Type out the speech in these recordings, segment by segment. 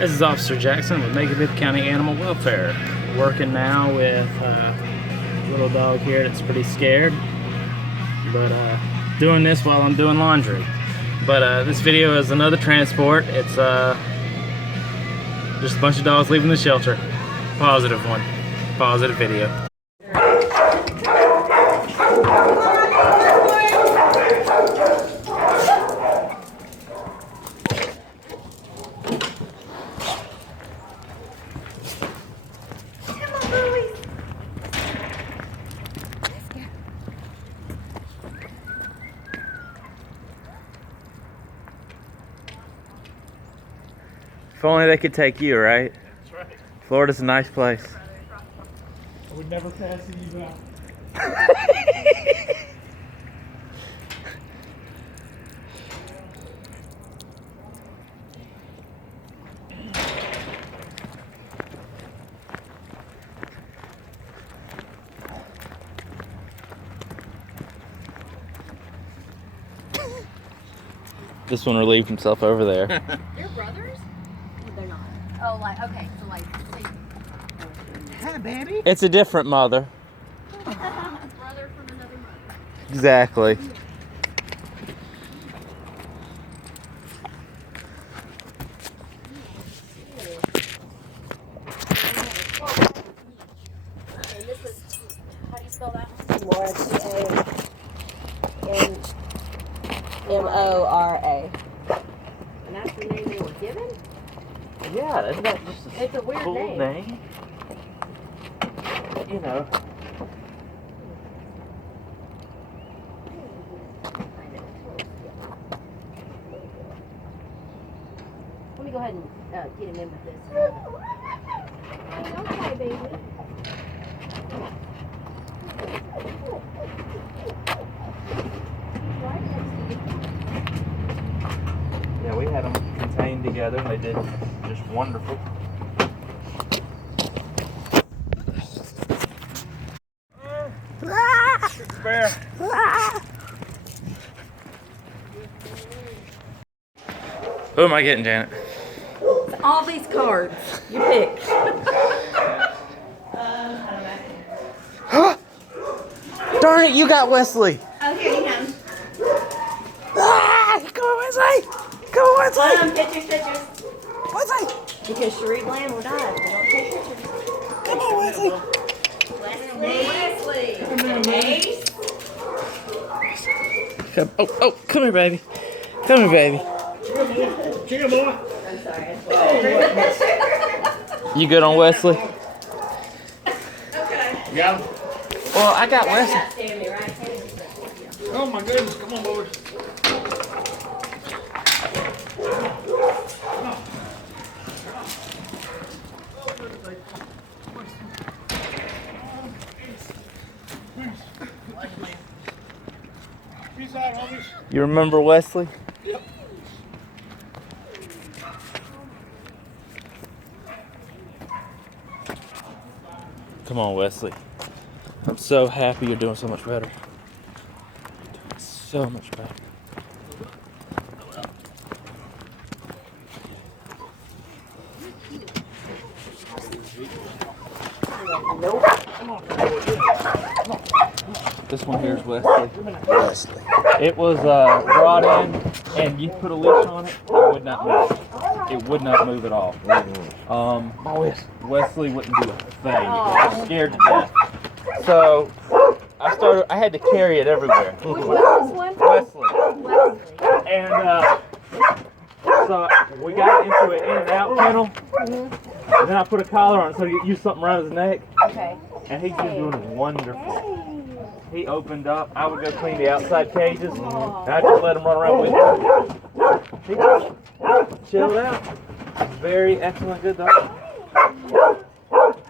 This is Officer Jackson with Macon County Animal Welfare. Working now with a little dog here that's pretty scared, but doing this while I'm doing laundry. But this video is another transport. It's just a bunch of dogs leaving the shelter. Positive one. Positive video. If only they could take you, right? That's right. Florida's a nice place. I would never pass you out. This one relieved himself over there. They're brothers? No, they're not. Oh, like, okay, so like, Hi, baby. It's a different mother. brother from another mother. Exactly. Okay, this is, how do you spell that one? Mora, T-A-M-O-R-A. And that's the name they were given? Yeah, isn't that just a It's a weird cool name. You know. Let me go ahead and get him in with this. Okay, baby. Yeah, we had them contained together and they did just wonderful. Bear. Who am I getting, Janet? All these cards. You pick. Darn it, you got Wesley. Oh, here you come. Come on, Wesley. Come on, Wesley. Pictures. Wesley. Because Cherie Bland will die if they don't take pictures. Come on, Wesley. Wesley. Oh, come here, baby. Come here, baby. Chicken boy. I'm sorry. You good on Wesley? Okay. You got him? Well, I got Wesley. Sammy, right? Oh my goodness. Come on, boys. Peace out, homies. You remember Wesley? Yep. Come on, Wesley. I'm so happy you're doing so much better. You're doing so much better. This one here is Wesley. Wesley. It was brought in, and you put a leash on it, it would not move. It would not move at all. Wesley wouldn't do a thing. He was scared to death. So I had to carry it everywhere. Which one is this one? Wesley. Wesley. And so we got into an in and out kennel. And then I put a collar on it so he could use something around his neck. Okay. And he's been doing wonderful. He opened up. I would go clean the outside cages. And I just let him run around with him. He just chilled out. Very excellent, good dog.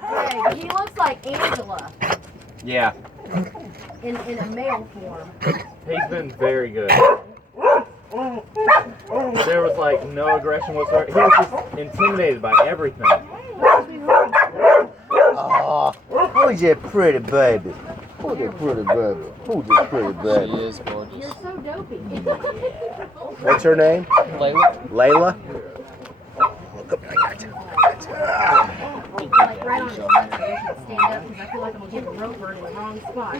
Hey, he looks like Angela Yeah, in a male form. he's been very good. There was like no aggression whatsoever. He was just intimidated by everything. Oh, who's that pretty baby? Who's that pretty baby? Who's that pretty baby? She is gorgeous. You're so dopey. What's her name? Layla? Layla? Look up, I got you. Stand up because I feel like I'm gonna get a rope burn in the wrong spot.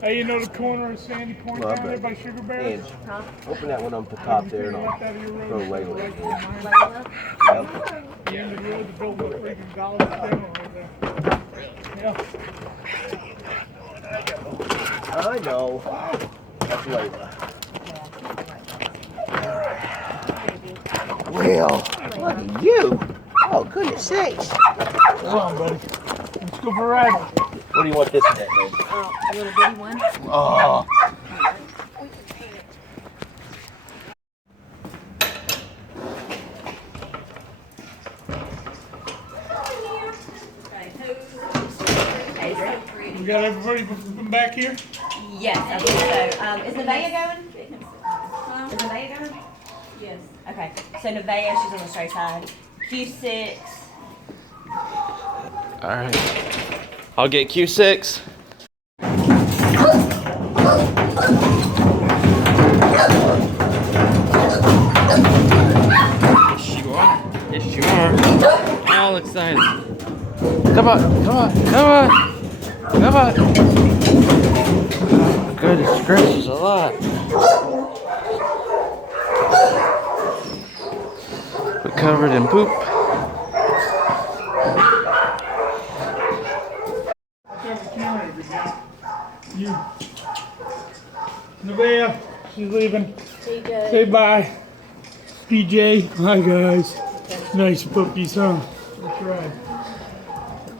Hey, you know the corner of Sandy Point Well, down there by Sugar Bears? And open that one up the top there and I'll throw Layla. Yep. The end of the road to build a freaking golf channel right there. Yeah. I know. That's Layla. Well, look at you. Oh, goodness sakes. Come on, buddy. Let's go for a ride. What do you want this in that, baby? Oh, you want a bitty one? Oh. We got everybody from back here? Yes, I believe so. Is Nevaeh going? Is Nevaeh going? Yes. Okay. So Nevaeh, she's on the straight side. Q6. Alright. I'll get Q6. Yes, you are. Yes, you are. All excited. Come on, come on, come on. Come on. Goodness gracious alive. We're covered in poop. You. Nevaeh, she's leaving. CJ. Say bye. PJ, hi guys. Nice puppies, huh? That's right.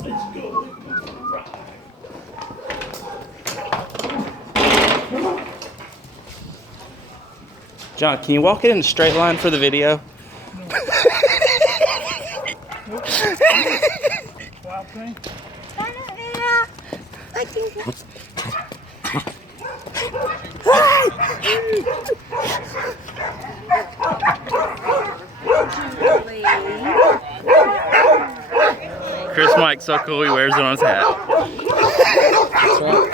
Let's go. John, can you walk it in a straight line for the video? Wild thing. Chris Mike's so cool, he wears it on his hat. That's right.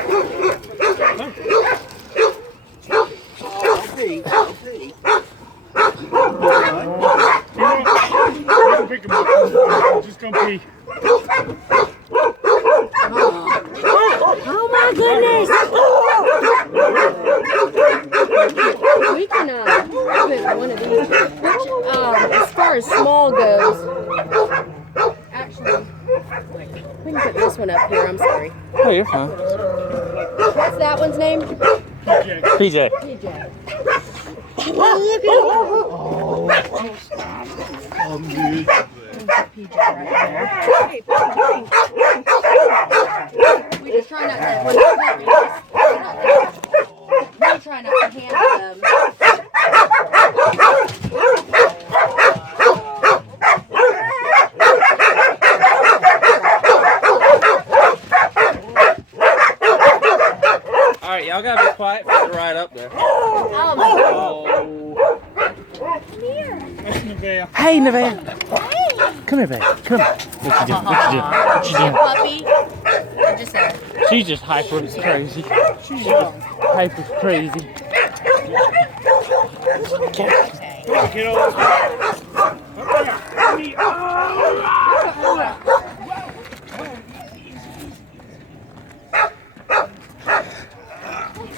Pick him up. Just don't pee. Oh my goodness! We can put one of these. Which, as far as small goes, actually, we can put this one up here. I'm sorry. Oh, you're fine. What's that one's name? PJ. PJ. We just try not to. We try not to handle them. All right, y'all gotta be quiet for the ride up there. Oh my God. That's Nevaeh. Hey, Nevaeh. Come here, babe. Come here. What you doing? What you doing? What you doing? Puppy. Or just a. She's just hyper as crazy. She's just hyper crazy. Come on, kiddo.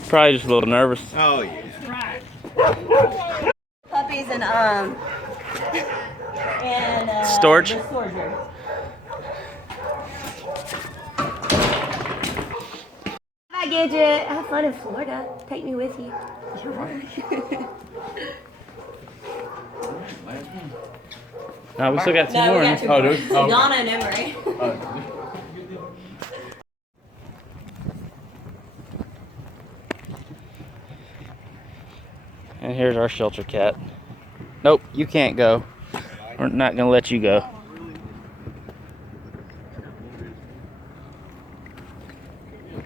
Probably just a little nervous. Oh, yeah. Puppies and Storage? the storage room. Bye, Gidget. Have fun in Florida. Take me with you. No, we still got two No, more. we got two Oh, more. do we? Oh. Donna and Emery. And here's our shelter cat. Nope, you can't go. We're not gonna let you go.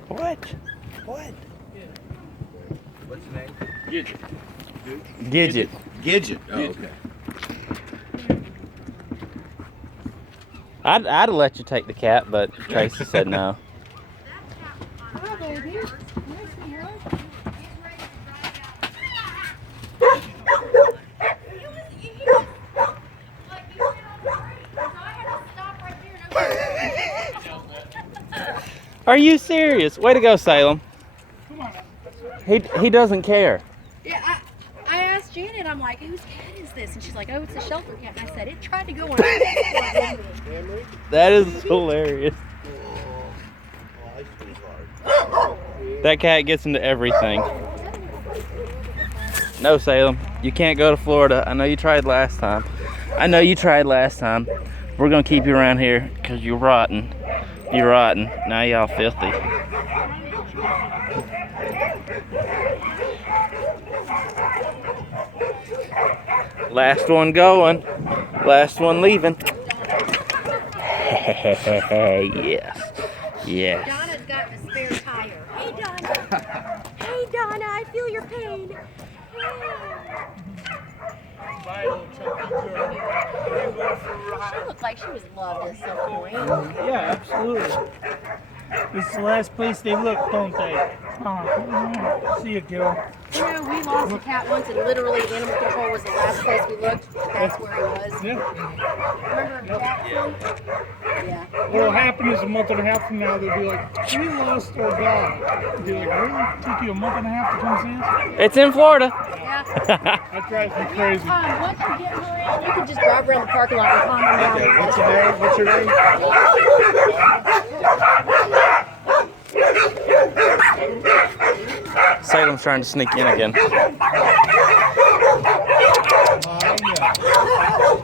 What? What? What's your name? Gidget. Gidget. Oh, okay. I'd let you take the cat, but Tracy said no. Hi, baby. Are you serious? Way to go, Salem. He doesn't care. Yeah, I asked Janet, I'm like, whose cat is this? And she's like, oh, it's a shelter cat. And I said, it tried to go on. That is hilarious. That cat gets into everything. No, Salem, you can't go to Florida. I know you tried last time. We're gonna keep you around here because you're rotten. You're rotten. Now y'all filthy. Last one going. Last one leaving. Yes. Yes. Donna's got a spare tire. Hey, Donna. Hey, Donna, I feel your pain. She looked like she was loved at some point. Yeah, absolutely. This is the last place they look, don't they? See you, Gil. You know, we lost a cat once, and literally animal control was the last place we looked. That's where he was. Yeah. Remember Jackson? Yeah. What'll happen is a month and a half from now, they'll be like, we lost our dog. They'll be like, really? Took you a month and a half to come see us? It's in Florida. Yeah. That drives me crazy. Once you get her in, you can just drive around the parking lot and calm them down. Okay, what's your name? What's your name? Salem's trying to sneak in again.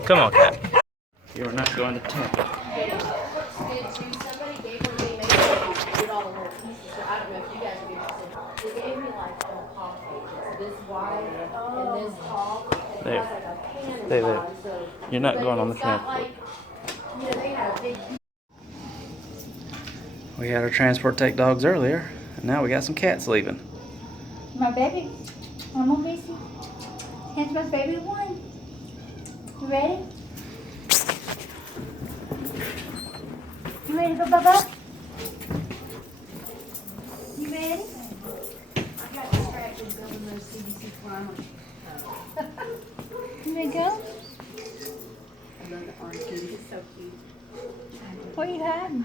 Come on, cat. You are not going to Tampa. Somebody gave her the amazing did all the little pieces. So I don't know if you guys are interested. They gave me like a pop pages. This wide and this tall. And There. it has like a pan Stay there. inside. So You're not going on the it's got transport. like, you know, they had a big. We had our transport take dogs earlier, and now we got some cats leaving. My baby. Come on, Macy. Here's my baby one. You ready? You ready to go, Bubba? You ready? I got distracted building those CDC flowers. You ready to go? I love the orange kitty. It's so cute. What are you hiding?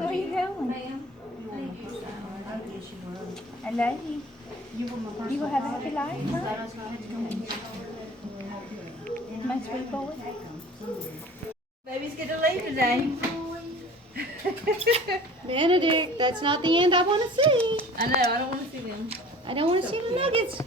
Where are you going? Ma'am. I love you. You will have a happy life, huh? My sweet boy. Babies get to leave today. Benedict, that's not the end I want to see. I know, I don't want to see them. I don't want to see the nuggets.